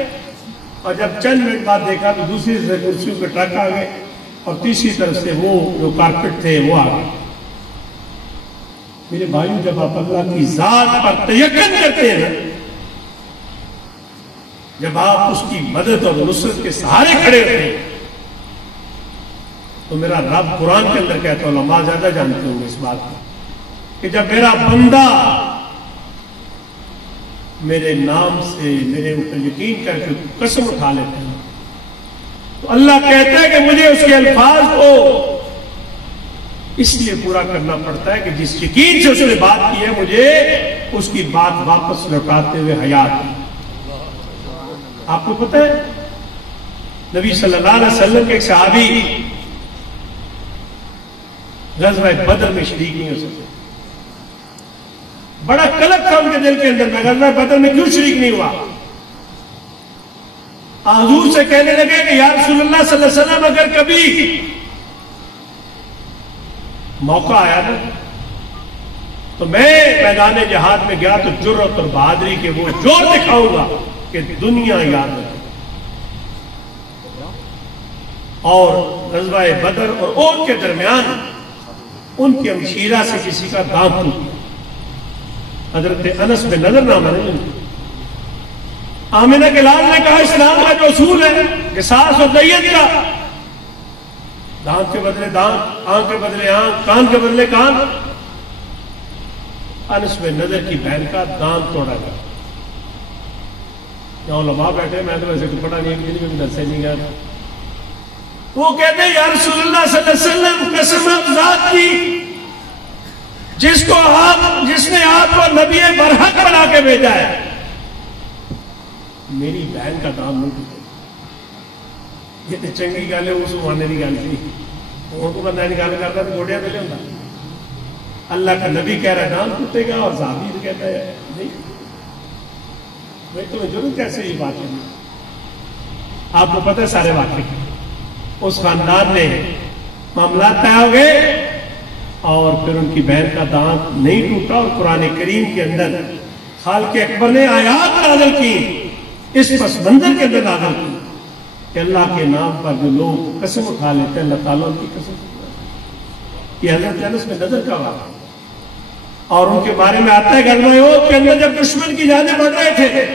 اور جب چند منٹ بعد دیکھا تو دوسری سے کرسیوں پہ ٹرک آ گئے اور تیسری طرف سے وہ جو کارپیٹ تھے وہ آ گئے. میرے بھائیوں، جب آپ اللہ کی ذات پر تیقن کرتے ہیں، جب آپ اس کی مدد اور نصرت کے سہارے کھڑے ہوتے ہیں، تو میرا رب قرآن کے اندر کہتا ہے، علماء زیادہ جانتے ہوں گے اس بات کو، کہ جب میرا بندہ میرے نام سے میرے اوپر یقین کر کے قسم اٹھا لیتے ہیں، تو اللہ کہتا ہے کہ مجھے اس کے الفاظ کو اس لیے پورا کرنا پڑتا ہے کہ جس یقین سے اس نے بات کی ہے، مجھے اس کی بات واپس لوٹاتے ہوئے حیات. آپ کو پتہ ہے نبی صلی اللہ علیہ وسلم کے ایک صحابی غزوہ بدر میں شریک نہیں ہو سکتے. بڑا کلک تھا ان کے دل کے اندر، میں غزوہ بدر میں کیوں شریک نہیں ہوا. حضور سے کہنے لگے کہ یا رسول اللہ صلی اللہ علیہ وسلم، اگر کبھی موقع آیا نا تو میں میدان جہاد میں گیا تو جرأت اور بہادری کے وہ جوڑ دکھاؤں گا کہ دنیا یاد رکھے. اور غزوہ بدر اور احد کے درمیان ان کی ہمشیرہ سے کسی کا دانت ٹوٹ، حضرت انس میں نظر نہ آنے. آمنہ کے لال نے کہا اسلام کا جو اصول ہے قصاص اور دیت کا، دانت کے بدلے دانت، آنکھ کے بدلے آنکھ، کان کے بدلے کان. انس میں نظر کی بہن کا دانت توڑا گیا. یہاں علماء بیٹھے، میں تو ویسے پڑھا نہیں، در سے نہیں گیا. وہ کہتے ہیں یا رسول اللہ صلی اللہ علیہ وسلم، قسم ذات کی جس نے آپ کو نبی برحق بنا کے بھیجا ہے، میری بہن کا دام نہیں ٹوٹے. یہ تو چنگی گل ہے، اس زمانے کی گل تھی. وہ تو بندہ گل کرتا تو گوڑیا پہ لے ہوتا. اللہ کا نبی کہہ رہا ہے دام ٹوٹے گا، اور صحابی تو کہتا ہے نہیں. بھائی تمہیں ضرور کیسے یہ بات ہے؟ آپ کو پتہ ہے سارے واقعے. اس خاندان نے معاملات طے ہو گئے اور پھر ان کی بہن کا دانت نہیں ٹوٹا اور قرآن کریم کے اندر خالق اکبر نے آیات نازل کی اس پس منظر کے اندر نازل کی کہ اللہ کے نام پر جو لوگ قسم اٹھا لیتے ہیں اللہ تعالیٰ ان کی قسم اٹھا، یہ حضرت انس میں نظر کا واقعہ اور ان کے بارے میں آتا ہے غزوہ احد کے اندر جب دشمن کی جانیں بڑھ رہے تھے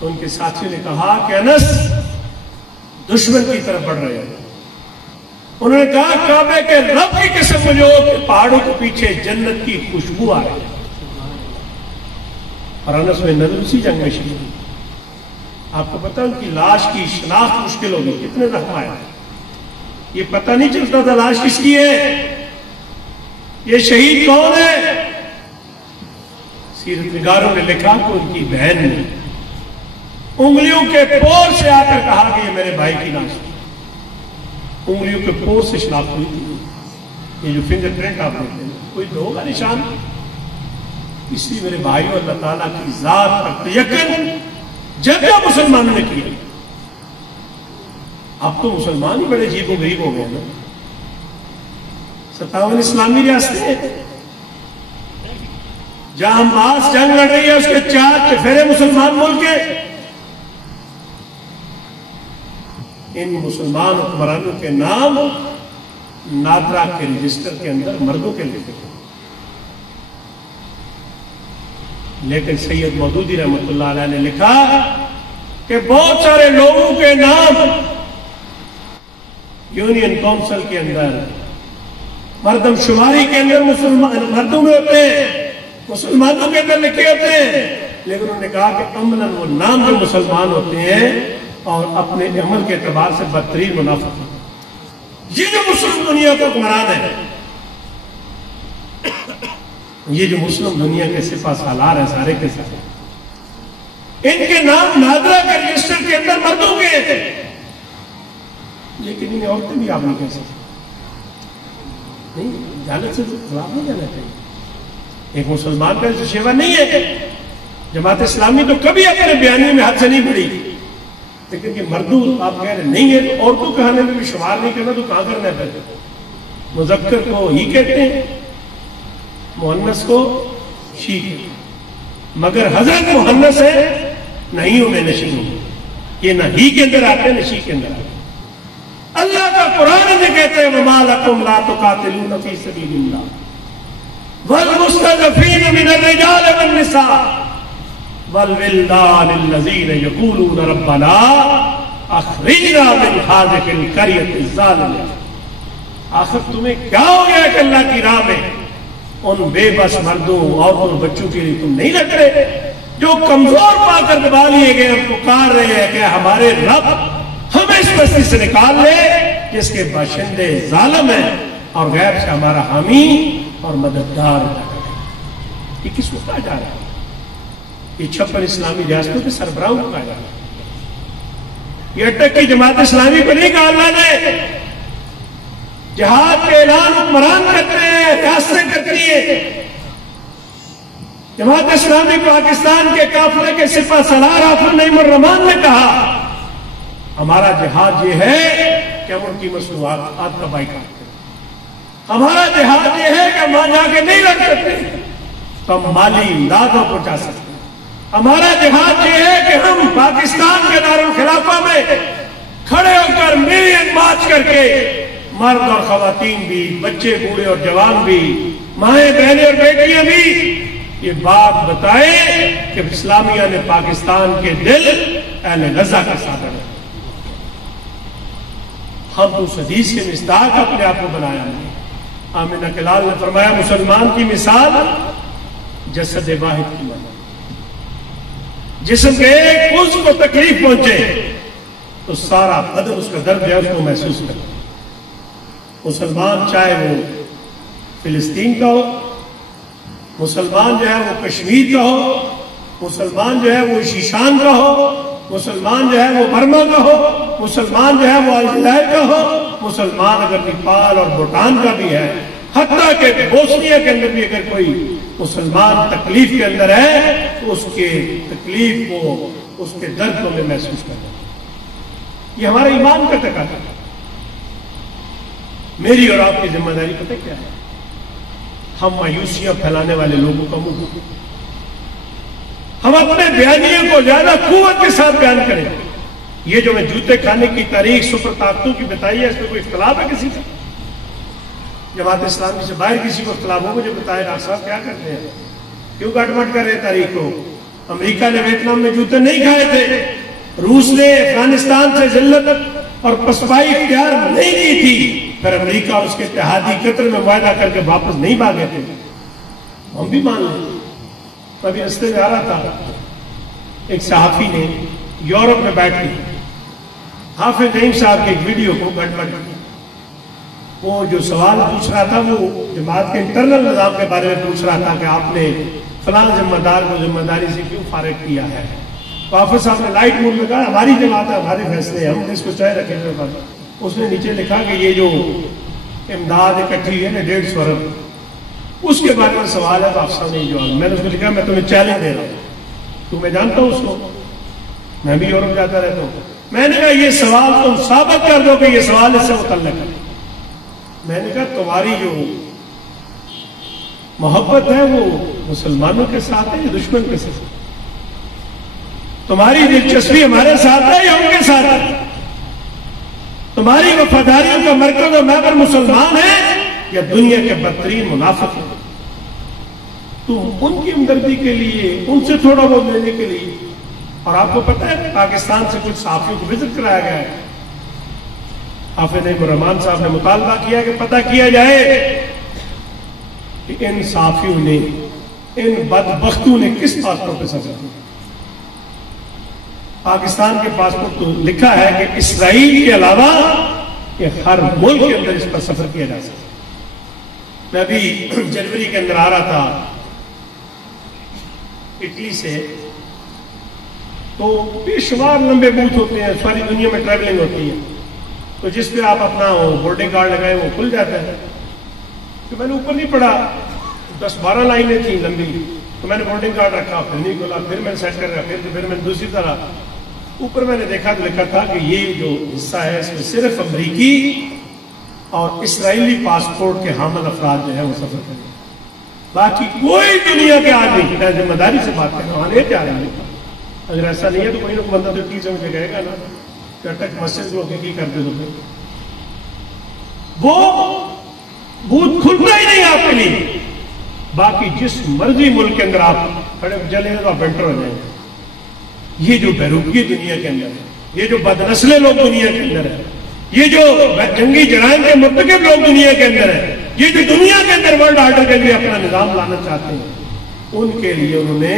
تو ان کے ساتھیوں نے کہا کہ انس دشمن کی طرف بڑھ رہے ہیں. انہوں نے کہا کعبے کے رب کی قسم مجھے کہ پہاڑوں کے پیچھے جنت کی خوشبو آ رہی ہے. اور انس میں نظر اسی جنگ میں شہید ہوئی. آپ کو پتا ان کی لاش کی شناخت مشکل ہوگی، کتنے زخم آئے، یہ پتہ نہیں چلتا تھا لاش کس کی ہے، یہ شہید کون ہے. سیرت نگاروں نے لکھا کہ ان کی بہن نے انگلیوں کے پور سے آ کر کہا کہ یہ میرے بھائی کی لاش ہے. انگلیوں کے پور سے شناخت ہوئی تھی. یہ جو فنگر پرنٹ آپ دیکھتے ہیں کوئی تو ہوگا نشان، اس لیے میرے بھائیوں اللہ تعالیٰ کی ذات پر یقین جگہ مسلمانوں نے کیا. اب تو مسلمان ہی بڑے عجیب و غریب ہو گئے نا. 57 اسلامی ریاستیں جہاں حماس جنگ لڑ رہی ہے اس کے 4 چفیرے مسلمان ملک ہیں. ان مسلمان حکمرانوں کے نام نادرا کے رجسٹر کے اندر مردوں کے لکھے تھے، لیکن سید مودودی رحمۃ اللہ علیہ نے لکھا کہ بہت سارے لوگوں کے نام یونین کونسل کے اندر مردم شماری کے اندر مردوں میں ہوتے ہیں، مسلمانوں کے اندر لکھے ہوتے ہیں، لیکن انہوں نے کہا کہ عملاً وہ نام جو مسلمان ہوتے ہیں اور اپنے عمل کے اعتبار سے بدترین منافق ہیں. یہ جو مسلم دنیا کا حکمران ہے، یہ جو مسلم دنیا کے سپہ سالار ہیں سارے کے سارے، ان کے نام نادرا کے رجسٹر کے اندر مردوں کے تھے، لیکن انہیں عورتیں بھی آپ نہیں کہہ سکتے. نہیں، جانت سے خلاف نہیں جانا چاہیے. ایک مسلمان کا ایسا شیوا نہیں ہے. جماعت اسلامی تو کبھی اپنے بیانیے میں حد سے نہیں بڑھی، لیکن کہ مردوں آپ کہہ رہے نہیں ہے تو عورتوں کہنے میں بھی شمار نہیں کرنا تو کہاں کرنا ہے پہلے. مذکر کو ہی کہتے ہیں، مؤنث کو شی کہتے ہیں، مگر حضرت مؤنث ہے نہیں میں نشی ہوں، یہ نہ ہی کے اندر آتے نہ شی کے اندر آتے. اللہ کا قرآن میں کہتے ہیں وَمَا لَكُمْ لَا تُقَاتِلُونَ فِي سَبِيلِ اللَّهِ وَالْمُسْتَضْعَفِينَ مِنَ الرِّجَالِ وَالنِّسَاءِ وَالْوِلْدَانِ الَّذِينَ يَقُولُونَ رَبَّنَا أَخْرِجْنَا مِنْ هَٰذِهِ الْقَرْيَةِ الظَّالِمَةِ. آخر تمہیں کیا ہو گیا کہ اللہ کی راہ میں ان بے بس مردوں عورتوں بچوں کے لیے تم نہیں لڑ رہے جو کمزور پا کر دبا لیے گئے اور پکار رہے ہیں کہ ہمارے رب ہمیں اس بستی سے نکال لے جس کے باشندے ظالم ہیں اور غیب سے ہمارا حامی اور مددگار ہے. یہ کس کو کہا جا رہا ہے؟ یہ 56 اسلامی ریاستوں کے سربراہوں کو کہا جا رہا ہے. یہ اٹک کی جماعت اسلامی کو نہیں کہا اللہ نے. جہاد کے اعلان حکمران کرتے ہیں، ریاستیں کرتی ہیں. جماعت اسلامی پاکستان کے قافلے کے سپہ سالار آفر نعیم الرحمان نے کہا ہمارا جہاد یہ ہے کہ ہم ان کی مصنوعات کا بائیکاٹ کریں. ہمارا جہاد یہ ہے کہ ہم وہاں جا کے نہیں لڑ سکتے تو ہم مالی امدادوں پہنچا سکتے. ہمارا جہاد یہ ہے کہ ہم پاکستان کے دارالخلافہ میں کھڑے ہو کر ملین مارچ کر کے مرد اور خواتین بھی، بچے بوڑھے اور جوان بھی، مائیں بہنیں اور بیٹیاں بھی یہ بات بتائیں کہ اسلامیہ نے پاکستان کے دل اہل غزہ کا ساتھ ہے. ہم تو اس حدیث کے مصداق اپنے آپ کو بنایا ہے. آمنہ کلال نے فرمایا مسلمان کی مثال جسد واحد کی مانند، جسم کے ایک عضو کو تکلیف پہنچے تو سارا بدن اس کا درد ہے اس کو محسوس کرے. مسلمان چاہے وہ فلسطین کا ہو، مسلمان جو ہے وہ کشمیر کا ہو، مسلمان جو ہے وہ شیشان کا ہو، مسلمان جو ہے وہ برما کا ہو، مسلمان جو ہے وہ الجزائر کا ہو، مسلمان اگر نیپال اور بھوٹان کا بھی ہے، حتیٰ کہ بوسنیا کے اندر بھی اگر کوئی مسلمان تکلیف کے اندر ہے تو اس کے تکلیف کو، اس کے درد کو میں محسوس کرتا ہوں. یہ ہمارے ایمان کا تقاضا ہے. میری اور آپ کی ذمہ داری پتہ کیا ہے؟ ہم مایوسیاں پھیلانے والے لوگوں کا منہ، ہم اپنے بیانیے کو زیادہ قوت کے ساتھ بیان کریں. یہ جو میں جوتے کھانے کی تاریخ سپر طاقتوں کی بتائی ہے، اس میں کوئی اختلاف ہے کسی کا؟ جماعت اسلامی سے باہر کسی کو اختلاف ہو مجھے بتائے. ڈاکٹر صاحب کیا کرتے ہیں، کیوں کٹ مٹ کر رہے تاریخ کو؟ امریکہ نے ویتنام میں جوتے نہیں کھائے تھے، روس نے افغانستان سے ذلت اور پسپائی اختیار نہیں کی تھی، پھر امریکہ اور اس کے اتحادی قطر میں معاہدہ کر کے واپس نہیں بھاگے تھے. ہم بھی مان لیں. ابھی رستے میں آ رہا تھا، ایک صحافی نے یورپ میں بیٹھ کے حافظ نعیم صاحب کے ایک ویڈیو کو گڑبڑ کیا. وہ جو سوال پوچھ رہا تھا وہ جماعت کے انٹرنل نظام کے بارے میں پوچھ رہا تھا کہ آپ نے فلاں ذمہ دار کو ذمہ داری سے کیوں فارغ کیا ہے. تو حافظ صاحب نے لائٹ موڈ میں کہا ہماری جماعت ہے، ہمارے فیصلے ہیں، ہم اس کو چاہے رکھیں گے. اس نے نیچے لکھا کہ یہ جو امداد اکٹھی ہے نا 150 ارب، اس کے بارے میں سوال ہے تو آپ سامنے جواب. میں نے اس کو لکھا میں تمہیں چیلنج دے رہا ہوں، تو میں جانتا ہوں اس کو، میں بھی یورپ جاتا رہتا ہوں. میں نے کہا یہ سوال تم ثابت کر دو کہ یہ سوال اس سے متعلق ہے. میں نے کہا تمہاری جو محبت ہے وہ مسلمانوں کے ساتھ ہے یا دشمن کے ساتھ؟ تمہاری دلچسپی ہمارے ساتھ ہے یا ان کے ساتھ ہے؟ تمہاری وفاداریوں کا مرکز اور محور مسلمان ہے یا دنیا کے بدترین منافق ہیں؟ تم ان کی ہمدردی کے لیے، ان سے تھوڑا بہت لینے کے لیے. اور آپ کو پتہ ہے پاکستان سے کچھ صحافیوں کو وزٹ کرایا گیا ہے. حافظ نعیم الرحمان صاحب نے مطالبہ کیا کہ پتہ کیا جائے کہ ان صحافیوں نے، ان بدبختوں نے کس پاسپورٹ پہ سفر کیا. پاکستان کے پاسپورٹ تو لکھا ہے کہ اسرائیل کے علاوہ کہ ہر ملک کے اندر اس پر سفر کیا جا سکتا. میں ابھی جنوری کے اندر آ رہا تھا اٹلی سے، تو بے شمار لمبے بوتھ ہوتے ہیں، ساری دنیا میں ٹریولنگ ہوتی ہے، تو جس پہ آپ اپنا بورڈنگ کارڈ لگائے وہ کھل جاتا ہے. تو میں نے اوپر نہیں پڑھا، 10-12 لائنیں تھیں لمبی، تو میں نے بورڈنگ کارڈ رکھا، پھر نہیں کھولا، پھر میں نے سیٹ کر رکھا، پھر میں نے دوسری طرح اوپر میں نے دیکھا تو لکھا تھا کہ یہ جو حصہ ہے اس میں صرف امریکی اور اسرائیلی پاسپورٹ کے حامل افراد جو ہے وہ سفر کریں. باقی کوئی دنیا کے آدمی ذمہ داری سے بات کرنا آنے تیار نہیں. اگر ایسا نہیں ہے تو کوئی نہ کوئی بندہ تو ٹھیک سے مجھے کہے گا نا کہ اٹک مسجد لوگ کی کرتے تو پھر وہ بوتھ کھلتا ہی نہیں آپ کے لیے. باقی جس مرضی ملک کے اندر آپ کھڑے چلے تو آپ انٹر ہو جائیں گے. یہ جو بیروقی دنیا کے اندر ہے، یہ جو بدنسلے لوگ دنیا کے اندر ہے، یہ جو جنگی جرائم کے مرتکب لوگ دنیا کے اندر ہے، یہ جو دنیا کے اندر ورلڈ آرڈر کے لیے اپنا نظام لانا چاہتے ہیں، ان کے لیے انہوں نے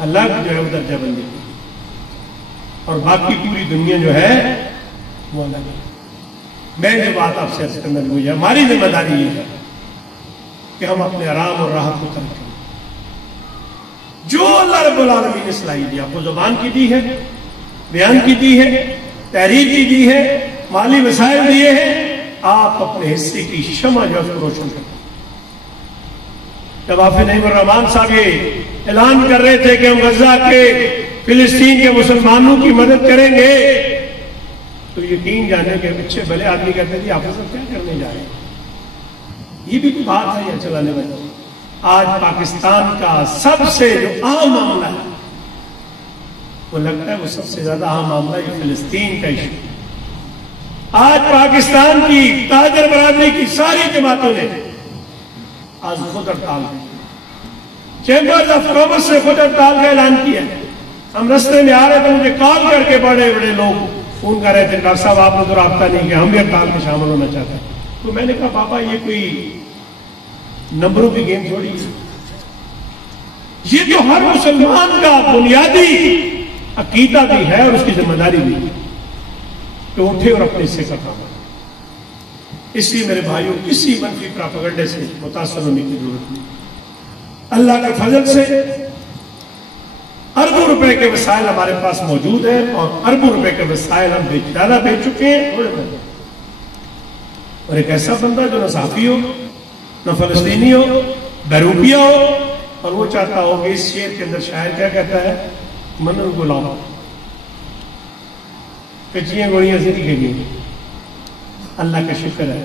الگ جو ہے درجہ بندی کی، اور باقی پوری دنیا جو ہے وہ الگ ہے. میں جو بات آپ سے عرض کرنا ہوئی ہے، ہماری ذمہ داری یہ ہے کہ ہم اپنے آرام اور راحت کو ترک کریں. جو اللہ رب العالمین نے صلاحیت دی، آپ کو زبان کی دی ہے، بیان کی دی ہے، تحریر کی دی ہے، مالی وسائل دیے ہیں، آپ اپنے حصے کی شمع جو ہے روشن کریں. جب حافظ نعیم الرحمان صاحب یہ اعلان کر رہے تھے کہ ہم غزہ کے فلسطین کے مسلمانوں کی مدد کریں گے، تو یقین جانے کے پیچھے بھلے آدمی کہتے تھے حافظ صاحب کیا کرنے جا رہے ہیں. یہ بھی بات ہے یہ چلانے والی. آج پاکستان کا سب سے جو اہم معاملہ ہے وہ لگتا ہے وہ سب سے زیادہ اہم معاملہ یہ فلسطین کا ایشو. آج پاکستان کی تاجر برادری کی ساری جماعتوں نے آج خود ہڑتال کی، چیمبرز آف کامرس سے خود ہڑتال کا اعلان کیا. ہم رستے میں آ رہے تھے، مجھے کال کر کے بڑے بڑے لوگ فون کر رہے تھے، ڈاکٹر صاحب آپ نے تو رابطہ نہیں کیا، ہم بھی ہڑتال میں شامل ہونا چاہتے ہیں. تو میں نے کہا بابا یہ کوئی نمبروں کی گیم تھوڑی ہے، یہ تو ہر مسلمان کا بنیادی عقیدہ بھی ہے اور اس کی ذمہ داری بھی ہے کہ اٹھے اور اپنے حصے کا کام کرے. اس لیے میرے بھائیوں کسی منفی پراپیگنڈے سے متاثر ہونے کی ضرورت نہیں. اللہ کے فضل سے اربوں روپے کے وسائل ہمارے پاس موجود ہیں، اور اربوں روپے کے وسائل ہم زیادہ بیچ چکے ہیں تھوڑے بہت. اور ایک ایسا بندہ جو نہ صحافی ہو، نہ فلسطینی ہو، بیروپیہ ہو، اور وہ چاہتا ہو کہ اس شعر کے اندر شاعر کیا کہتا ہے، منن گلاؤ کچیاں گوڑیاں سے نہیں گئی. اللہ کا شکر ہے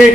1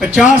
50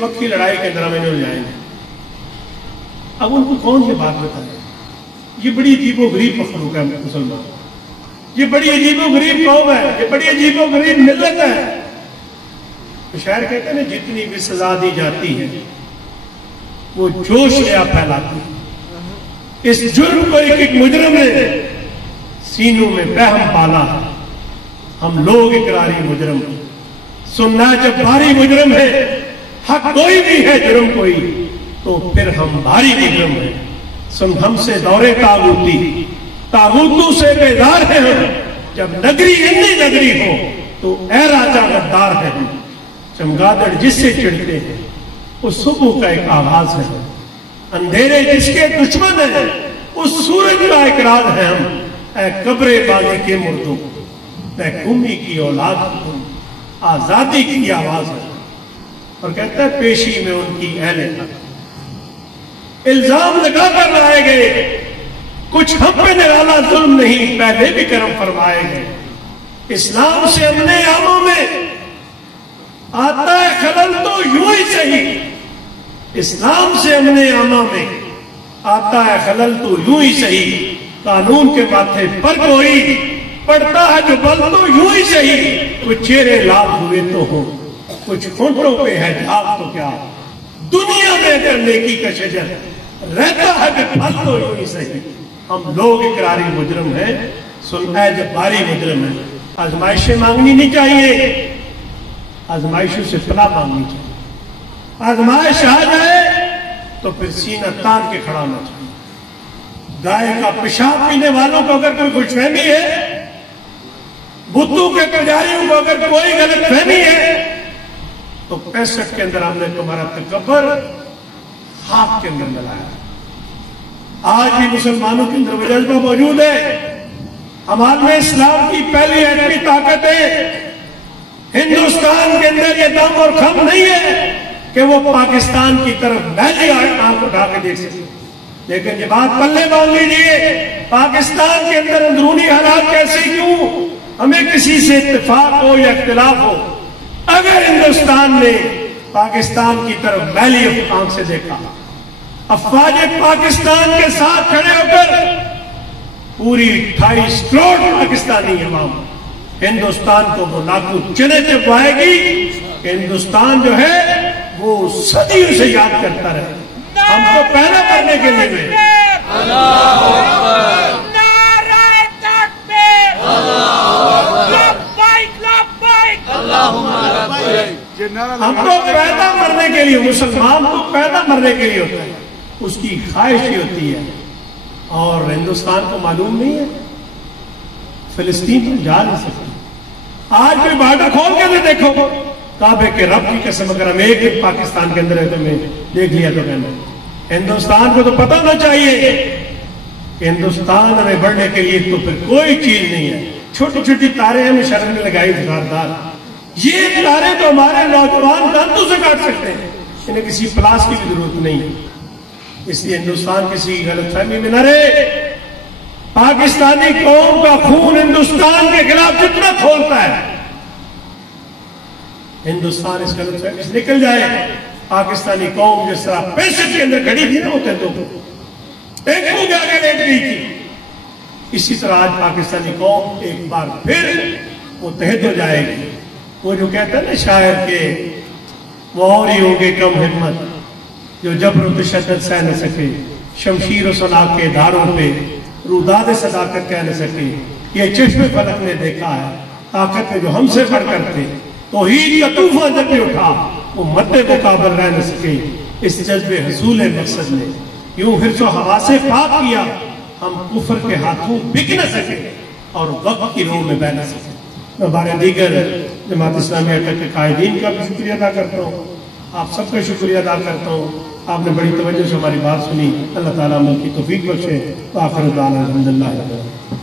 وقت کی لڑائی کے اندر ہمیں نہیں جائیں گے. اب ان کو کون یہ بات بتائے؟ یہ بڑی عجیب و غریب مخلوق ہے مسلمان، یہ بڑی عجیب و غریب قوم ہے، یہ بڑی عجیب و غریب ملت ہے. تو شاعر کہتے ہیں نا جتنی بھی سزا دی جاتی ہے وہ جوش نیا پھیلاتی ہے. اس جرم کو ایک مجرم نے سینوں میں بہم پالا ہے. ہم لوگ اقراری مجرم ہیں. سننا جب بھاری مجرم ہے، حق کوئی بھی ہے جرم کوئی، تو پھر ہم بھاری مجرم ہیں. سن ہم سے دورے تاغوتی، تاغوتوں سے بیدار ہیں ہم. جب نگری اتنی نگری ہو تو اے راجہ غدار ہے ہم. چمگادڑ جس سے چڑھتے ہیں اس صبح کا ایک آغاز ہے. اندھیرے جس کے دشمن ہیں اس سورج کا اقرار ہے ہم. اے قبر بازی کے مردوں، محکومی کی اولاد تم، آزادی کی آواز ہے. اور کہتا ہے پیشی میں ان کی اہل الزام لگا کر لائے گئے، کچھ ہم پہ نرالا ظلم نہیں، پہلے بھی کرم فرمائے گئے. اسلام سے ہم نے عاموں میں آتا ہے خلل تو یوں ہی صحیح. اسلام سے ہم نے عاموں میں آتا ہے خلل تو یوں ہی صحیح. قانون کے ماتھے پر کوئی پڑتا ہے جو بل تو یوں ہی صحیح. کچھ چہرے لال ہوئے تو ہو، کچھ ہونٹوں پہ ہے جھاگ تو کیا. دنیا میں اگر نیکی کا شجر رہتا ہے کہ پھل تو یوں ہی صحیح. ہم لوگ اقراری مجرم ہیں، سننا ہے جب بھاری مجرم ہے. آزمائشیں مانگنی نہیں چاہیے، آزمائشوں سے پناہ مانگنی چاہیے. آزمائش آ جائے تو پھر سینہ تان کے کھڑا ہونا چاہیے. گائے کا پیشاب پینے والوں کو اگر کوئی خوش فہمی ہے، بتوں کے پجاریوں کو اگر کوئی غلط فہمی ہے، تو 65 کے اندر ہم نے تمہارا تکبر خاک کے اندر ملایا. آج بھی مسلمانوں کے اندر وہ جذبہ موجود ہے. ہمارے اسلام کی پہلی ایٹمی طاقت ہے. ہندوستان کے اندر یہ دم اور خم نہیں ہے کہ وہ پاکستان کی طرف میلی آنکھ اٹھا کے دیکھ سکے. لیکن یہ بات پلے باندھ لیجیے، پاکستان کے اندر اندرونی حالات کیسے کیوں، ہمیں کسی سے اتفاق ہو یا اختلاف ہو، اگر ہندوستان نے پاکستان کی طرف میلی آنکھ سے دیکھا، افواج پاکستان کے ساتھ کھڑے ہو کر پوری 28 کروڑ پاکستانی عوام ہندوستان کو وہ لاکھوں چنے چپوائے گی کہ ہندوستان جو ہے وہ صدیوں سے یاد کرتا رہے. ہم کو پیدا کرنے کے لیے ہم کو پیدا مرنے کے لیے، مسلمان کو پیدا مرنے کے لیے ہوتا ہے، اس کی خواہش ہی ہوتی ہے. اور ہندوستان کو معلوم نہیں ہے فلسطین تم جا نہیں سکتے. آج بھی بارڈر کھول کے بھی دیکھو، کعبے کے رب کی قسم اگر ہم ایک پاکستان کے اندر ہے تو میں دیکھ لیا تو کہنا ہندوستان کو تو پتہ نہ چاہیے کہ ہندوستان ہمیں بڑھنے کے لیے تو پھر کوئی چیز نہیں ہے. چھوٹی چھوٹی تارے ہمیں شرم میں لگائی دھاردار، یہ تارے تو ہمارے نوجوان دانتوں سے کاٹ سکتے ہیں، انہیں کسی پلاس کی بھی ضرورت نہیں ہے. اس لیے ہندوستان کسی غلط فہمی میں نہ رہے. پاکستانی قوم کا خون ہندوستان کے خلاف جتنا کھولتا ہے، ہندوستان اس غلط فہمی سے نکل جائے. پاکستانی قوم جس طرح 65 کے اندر کھڑی تھی نا ہوتے تو ٹینکوں کے آگے لیٹ گئی تھی، اسی طرح آج پاکستانی قوم ایک بار پھر متحد ہو جائے گی. وہ جو کہتا ہے نا شاعر کے، وہ اور ہی ہوگے کم ہمت جو جبر و تشدد سہ نہ سکے، شمشیر و سلاح کے دھاروں پہ روداد صداقت کہہ نہ سکے. یہ چشم فلک نے دیکھا ہے طاقت میں جو ہم سے بڑھ کر تھے، توحید کا طوفان جب بھی اٹھا وہ مد مقابل رہ نہ سکے. اس جذبے حصول مقصد نے یوں حرص و حواس پاک کیا، ہم کفر کے ہاتھوں بک نہ سکے اور وقت کی روح میں بہ نہ سکے. میں بارے دیگر جماعت اسلامیہ تک کے قائدین کا بھی شکریہ ادا کرتا ہوں، آپ سب کا شکریہ ادا کرتا ہوں. آپ نے بڑی توجہ سے ہماری بات سنی. اللہ تعالیٰ عمل کی توفیق بخشے. آخر دعوانا الحمدللہ.